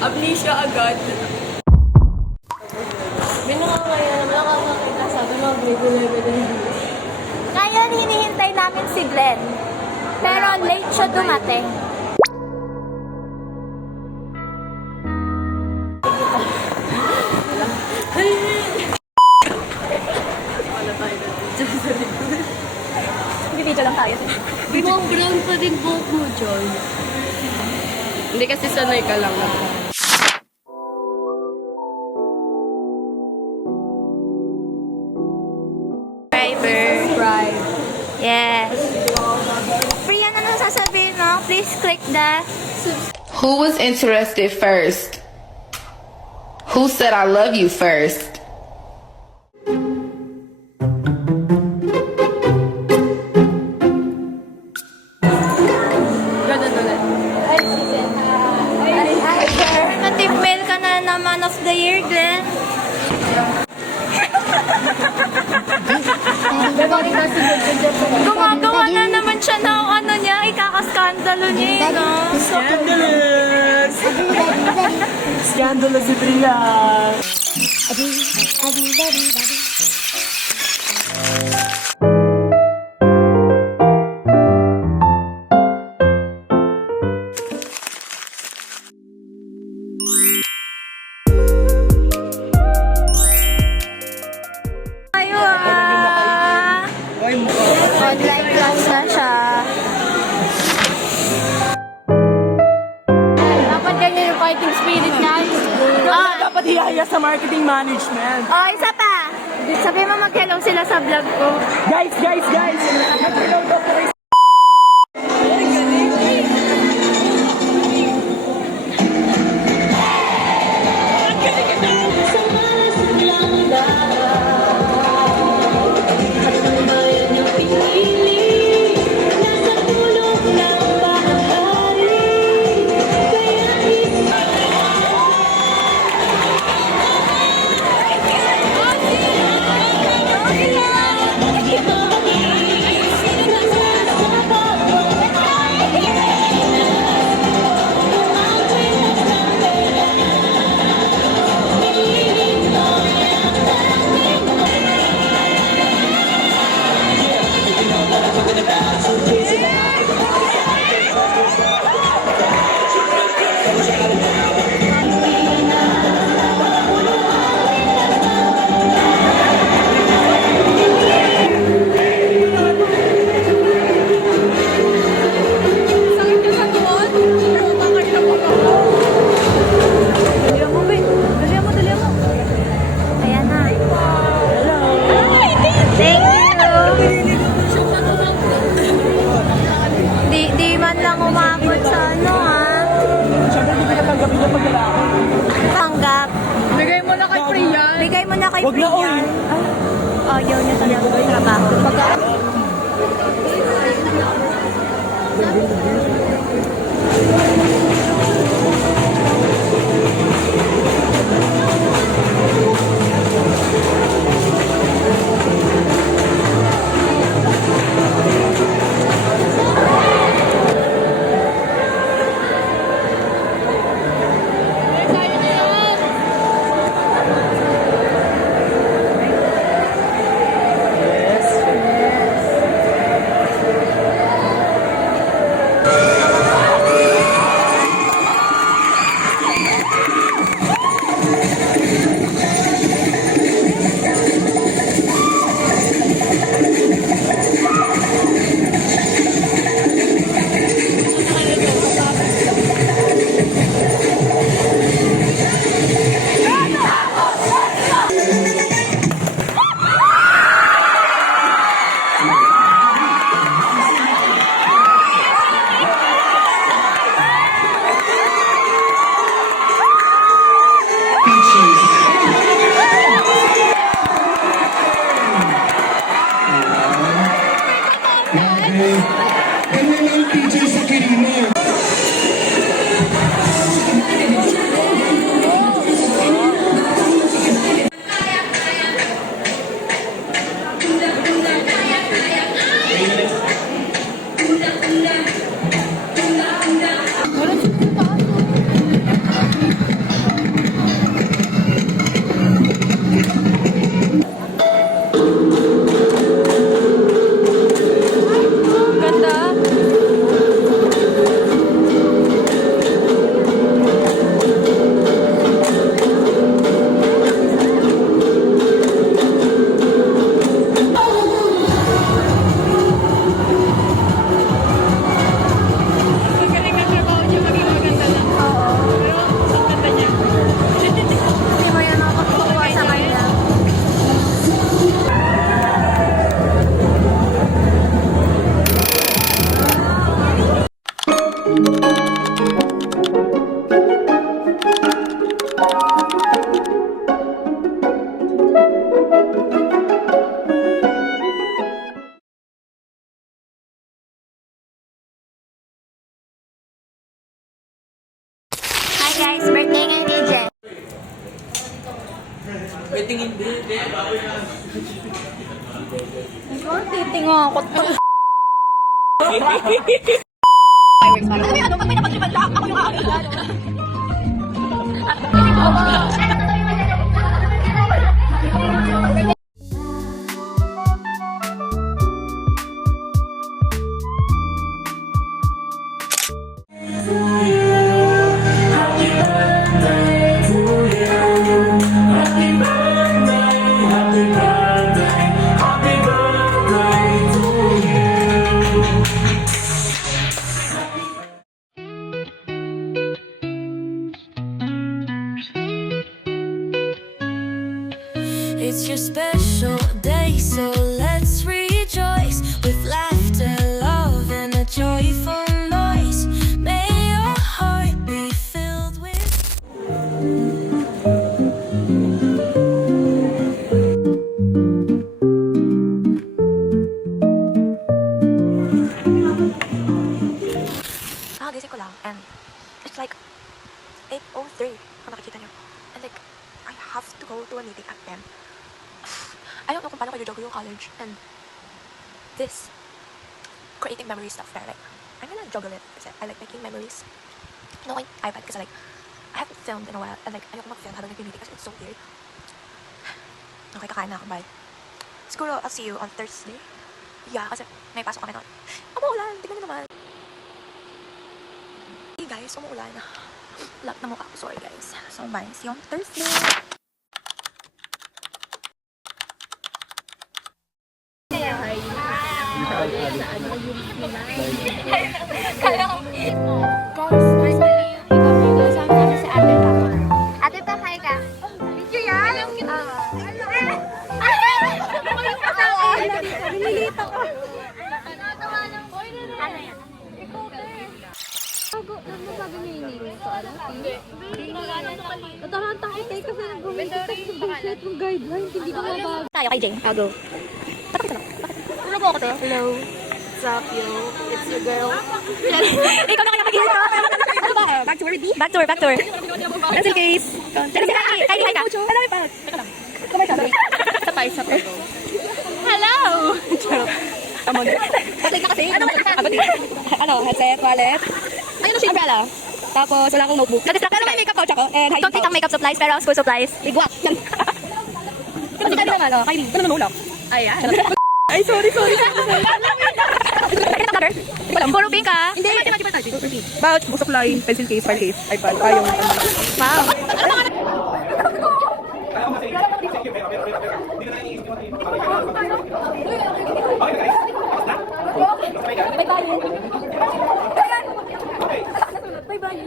Amnesia agad. Binangangaya naman nakakakita sabi ng grade 11 English. Ngayon, hinihintay namin si Glenn. Pero late siya dumating. Bibidyo lang tayo. Brown pa din buhok mo, John. Hindi kasi sanay ka lang. Subscribe. Yes. Priya, ano sasabihin mo? Please click the Who was interested first? Who said I love you first? Ganun ulit. Alternative male ka na naman of the year, Glenn. Gumagawa na naman siya ng ano niya, ikakaskandalo niya eh, no? Scandalous! Scandalous si Priya! Ayo ah! Online class na siya. Dapat ganyan yung fighting spirit, guys. Dapat hihaya sa marketing management. Oh, isa pa! Sabi mo mag-hello sila sa vlog ko. Guys! Nag-hello daw po kayo. Ayan na. Thank you! Di man lang umabot sa ano ha. Siyempre, hindi ka tanggapin yung paglalaki. Tanggap. Bigay mo na kay Priya. Bigay mo na kay Wag na, Priya. oy. Ayaw niya talaga yung trabaho. Kami ang teacher sa Kirino. Ganda. Magaling ang trabaho niya, maging maganda lang. Pero ang ganda niya. Hindi mo yan makakuha sa kanya. Hi guys, birthday ngayon ni Jen. Titingo ako to. It's your special day, so let's rejoice with laughter, love, and a joyful noise. May your heart be filled with. Gising ko lang and it's like 8:03 kung nakikita nyo. And like, I have to go to a meeting at 10. I don't know kung paano kayo juggle yung college and this creating memory stuff there. Like, I'm gonna juggle it kasi I like making memories. No, my iPad kasi like, I haven't filmed in a while and like, ayoko mag-film habang nag-meeting kasi it's so weird. Okay, kakain na ako. Bye. Siguro, I'll see you on Thursday. Yeah, kasi may pasok kami nun. Umuulan, tignan nyo naman. Hey guys, umuulan. Lock na mukha ko, sorry guys. So bye, see you on Thursday. Kasama namin si Ate Pa. Ate Pa, hi ka. Thank you yan. Nililito ko. Ano yan? Ano sabi niya yung sa ano? Hindi. Nataranta ko tayo kasi nag-gumit sa bullshit ng guideline. Hindi ko mabago. Tayo kay Jane, I'll go. Patapit na. Ano po ako te? Hello. What's up, yo? It's your girl. Ikaw na kaya mag-ihira. Ano ba? Back tour, Ruby? Back tour, back tour. Pencil case. Tara si Kylie. Kylie, hi ka. Hello, pa. Isa pa, isa pa. Hello! Amon. Patay na kasi. Ano, headset, wallet. Ayun na siya. Umbrella. Tapos, wala akong notebook. Pero may makeup pouch ako. And don't think ang makeup supplies, pero school supplies. Big watch. Kasi tayo naman, oh. Kylie, ano nanulak? Ayan. Ay, sorry. Puro pink ka. Hindi. Pouch, book supply, pencil case, file case, iPad, yung Wow. Bye-bye.